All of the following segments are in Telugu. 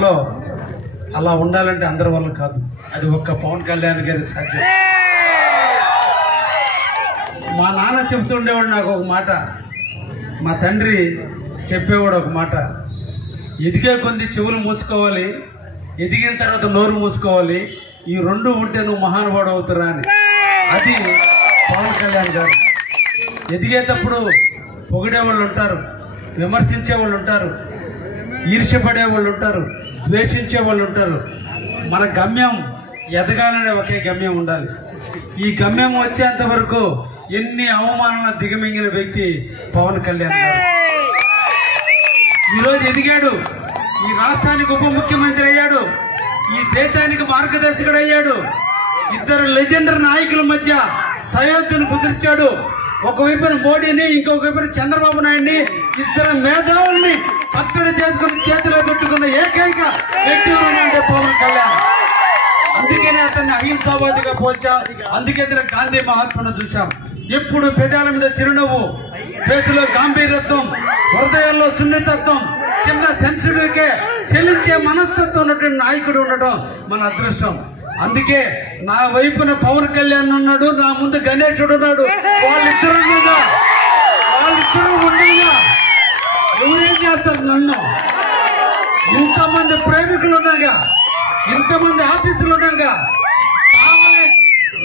లీడర్లో అలా ఉండాలంటే అందరి వల్ల కాదు, అది ఒక్క పవన్ కళ్యాణ్ గారి సాధ్యం. మా నాన్న చెబుతుండేవాడు నాకు ఒక మాట, మా తండ్రి చెప్పేవాడు ఒక మాట, ఎదిగే కొద్ది చెవులు మూసుకోవాలి, ఎదిగిన తర్వాత నోరు మూసుకోవాలి, ఈ రెండు ఉంటే నువ్వు మహానుభావుడు అవుతారా అని. అది పవన్ కళ్యాణ్ గారు. ఎదిగేటప్పుడు పొగిడేవాళ్ళు ఉంటారు, విమర్శించే వాళ్ళు ఉంటారు, ఈర్ష్యపడే వాళ్ళు ఉంటారు, ద్వేషించే వాళ్ళు ఉంటారు. మన గమ్యం ఎదగాలనే ఒకే గమ్యం ఉండాలి. ఈ గమ్యం వచ్చేంత వరకు ఎన్ని అవమానాలను దిగమింగిన వ్యక్తి పవన్ కళ్యాణ్ గారు. ఈరోజు ఎదిగాడు, ఈ రాష్ట్రానికి ఉప ముఖ్యమంత్రి అయ్యాడు, ఈ దేశానికి మార్గదర్శకుడు అయ్యాడు. ఇద్దరు లెజెండరీ నాయకుల మధ్య సయోధ్యను కుదిర్చాడు. ఒకవైపున మోడీని, ఇంకొక వైపున చంద్రబాబు నాయుడిని, ఇద్దరు మేధావుల్ని కట్టడి చేసుకుని చేతిలో పెట్టుకున్న ఏకైక వ్యక్తి అంటే పవన్ కళ్యాణ్. అందుకనే అతన్ని అహింసావాదిగా పోల్చాం, అందుకే గాంధీ మహాత్మను చూశాం. ఎప్పుడు పెదాల మీద చిరునవ్వు, ఫేసులో గాంభీర్యత్వం, హృదయంలో సున్నితత్వం, చిన్న సెన్సిటివ్కే చెల్లించే మనస్తత్వం ఉన్నటువంటి నాయకుడు ఉండటం మన అదృష్టం. అందుకే నా వైపున పవన్ కళ్యాణ్ ఉన్నాడు, నా ముందు గణేశుడు ఉన్నాడు. వాళ్ళిద్దరు ఉండగా ఎవరేం చేస్తారు? నన్ను ఇంతమంది ప్రేమికులు ఉండగా, ఇంతమంది ఆశీస్సులు ఉండగా,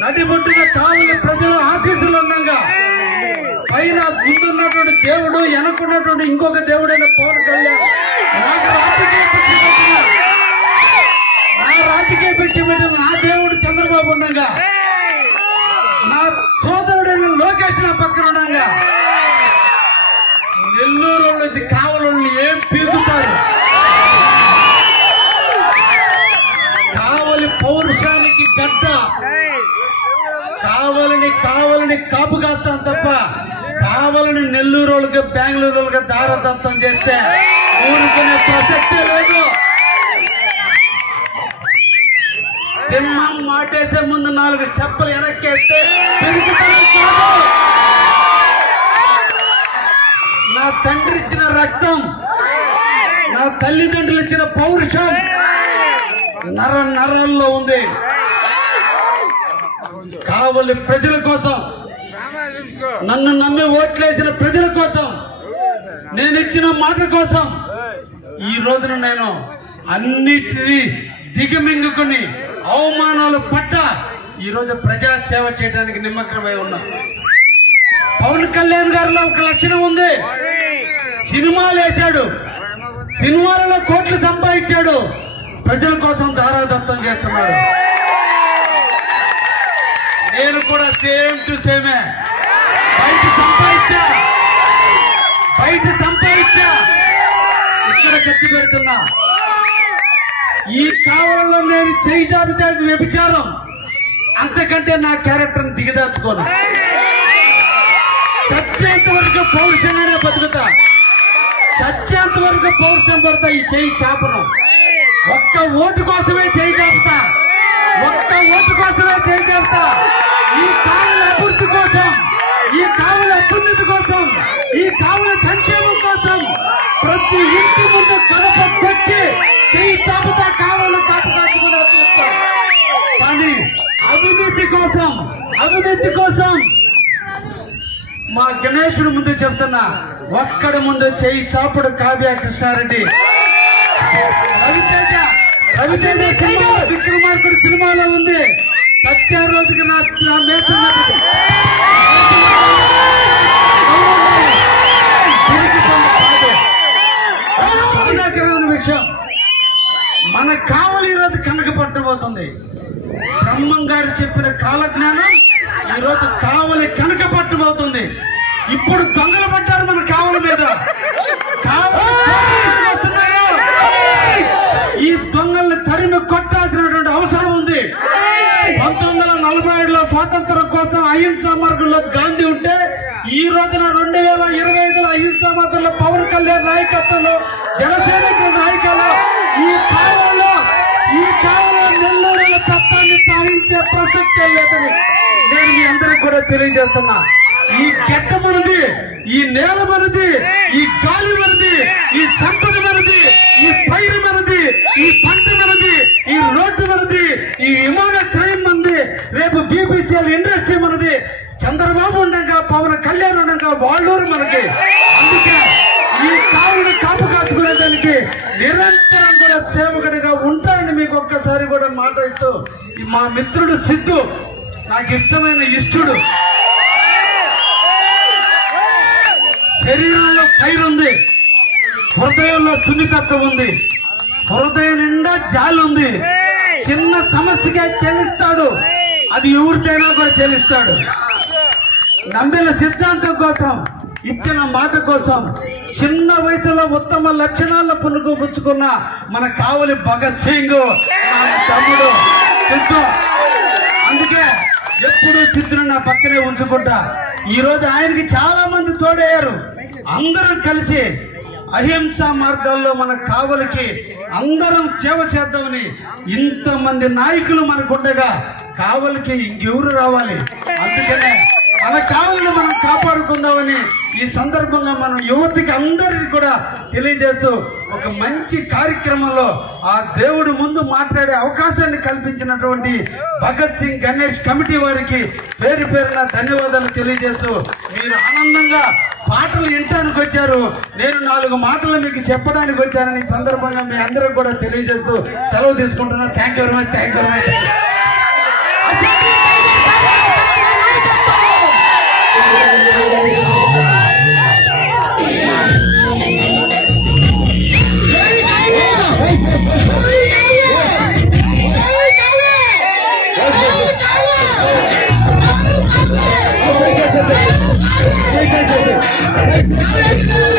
నడిబొట్టున కావలి ప్రజల ఆశీస్సులు ఉండగా, పైన ముందున్నటువంటి దేవుడు, వెనకున్నటువంటి ఇంకొక దేవుడైన పవన్ కళ్యాణ్, నాకు రాజకీయ భిక్ష పెట్టిన నా దేవుడు చంద్రబాబు ఉండగా, నా సోదరుడైన లోకేష్ నా పక్కన ఉండగా, నెల్లూరు నుంచి కావలి ఏం పీకుతారు? కావలి పౌరుషానికి గడ్డ, కావలిని కాపు కాస్తాం తప్ప కావలిని నెల్లూరు వాళ్ళకి, బెంగళూరు వాళ్ళకి దారదత్తం చేస్తే ఊరుకునే ప్రసక్తే లేదు. సింహం మాటేసే ముందు 4 చెప్పలు వెనక్కేస్తే నా తండ్రి ఇచ్చిన రక్తం, నా తల్లిదండ్రులు ఇచ్చిన పౌరుషం నరాల్లో ఉంది. కావలి ప్రజల కోసం, నన్ను నమ్మి ఓట్లేసిన ప్రజల కోసం, నేను ఇచ్చిన మాట కోసం ఈ రోజున నేను అన్నిటినీ దిగమింగుకుని అవమానాలు పట్ట ఈ రోజు ప్రజా సేవ చేయడానికి నిమగ్నమై ఉన్నా. పవన్ కళ్యాణ్ గారిలో ఒక లక్షణం ఉంది, సినిమాలు వేశాడు, సినిమాలలో కోట్లు సంపాదించాడు, ప్రజల కోసం దారాదత్తం చేస్తున్నాడు. నేను కూడా సేమ్ టు సేమే, బయట సంపాదించా ఇక్కడ ఖర్చు పెడుతున్నా. ఈ కావలంలో నేను చేయి జాబితా వ్యభిచారం, అంతకంటే నా క్యారెక్టర్ దిగదాచుకోను. చచ్చేంత వరకు పౌరుషంగానే బతుకుతా, చచ్చేంత వరకు పౌరుషం పడతా. ఈ చేయి చాపను ఒక్క ఓటు కోసమే చేయి చాపుతా, ఒక్క ఓటు కోసమే చేయి చాపుతా. ఈ కావల అభివృద్ధి కోసం, ఈ కావల అభ్యున్నతి కోసం, ఈ కావల సంక్షేమం కోసం ప్రతి ఇంటి ముందు కడప కొట్టి చేయి చాపుతా, కావాలని కాపు కాచుకుని వస్తాం. కానీ అవినీతి కోసం మా గణేశుడి ముందు చెప్తున్నా, ఒక్కడి ముందు చేయి చాపుడు కావ్య కృష్ణారెడ్డి, రవితేజ విక్రమార్కుడు సినిమాలో ఉంది. సత్య రోజుకి నా విషయం మన కావలి ఈరోజు కనక పట్టబోతుంది. బ్రహ్మం గారు చెప్పిన కాలజ్ఞానం ఈరోజు కావలి కనక పట్టబోతుంది. ఇప్పుడు దొంగలు పడ్డారు మన కావలి మీద, ఈ దొంగల్ని తరిమి కొట్టాల్సినటువంటి అవసరం ఉంది. 1947లో స్వాతంత్రం కోసం అహింసా మార్గంలో గాంధీ ఉంటే, ఈ రోజున 2025లో అహింసా మార్గంలో పవన్ కళ్యాణ్ నాయకత్వంలో, జనసేన నాయకులు ఈ కాలంలో నెల్లూరు తత్వాన్ని సాధించే ప్రసక్తే లేదని నేను మీ అందరికి కూడా తెలియజేస్తున్నా. ఈ గడ్డ మనది, ఈ నేల మనది, ఈ గాలి మనది, ఈ సంపద మనది, ఈ పైరు మనది, ఈ పంట మనది, ఈ రోడ్డు మనది, ఈ విమానాశ్రయం మనది, రేపు బీపీసీఎల్ ఇండస్ట్రీ మనది, చంద్రబాబు ఉండగా పవన్ కళ్యాణ్ ఉండగా వాళ్ళూరు మనకి. అందుకే ఈ కావుని కాపు కాసుకునేదానికి నిరంతరం కూడా సేవకుడిగా ఉంటానని మీకు ఒక్కసారి కూడా మాట ఇస్తూ, మా మిత్రుడు సిద్ధు నాకు ఇష్టమైన ఇష్టుడు. శరీరంలో ఫైర్ ఉంది, హృదయంలో సున్నితత్వం ఉంది, హృదయం నిండా జాలి ఉంది. చిన్న సమస్యగా చెల్లిస్తాడు, అది ఎవరికైనా కూడా చెల్లిస్తాడు. నమ్మిన సిద్ధాంతం కోసం, ఇచ్చిన మాట కోసం చిన్న వయసులో ఉత్తమ లక్షణాల పునుగు పుచ్చుకున్న మన కావలి భగత్ సింగ్ తమ్ముడు సిద్ధు. అందుకే ఎప్పుడు సిద్ధును నా పక్కనే ఉంచుకుంటా. ఈ రోజు ఆయనకి చాలా మంది తోడయ్యారు. అందరం కలిసి అహింసా మార్గాల్లో మన కావలికి అందరం సేవ చేద్దామని ఇంతమంది నాయకులు మనకుండగా కావలికి ఇంకెవరు రావాలి? అందుకనే మన కావలిని మనం కాపాడుకుందామని ఈ సందర్భంగా మనం యువతికి అందరికీ కూడా తెలియజేస్తూ ఒక మంచి కార్యక్రమంలో ఆ దేవుడు ముందు మాట్లాడే అవకాశాన్ని కల్పించినటువంటి భగత్ సింగ్ గణేష్ కమిటీ వారికి పేరు పేరున ధన్యవాదాలు తెలియజేస్తూ, మీరు ఆనందంగా పాటలు వినటానికి వచ్చారు, నేను 4 మాటలు మీకు చెప్పడానికి వచ్చానని సందర్భంగా మీ అందరూ కూడా తెలియజేస్తూ సెలవు తీసుకుంటున్నా. Thank you very much. Thank you very much. Hey,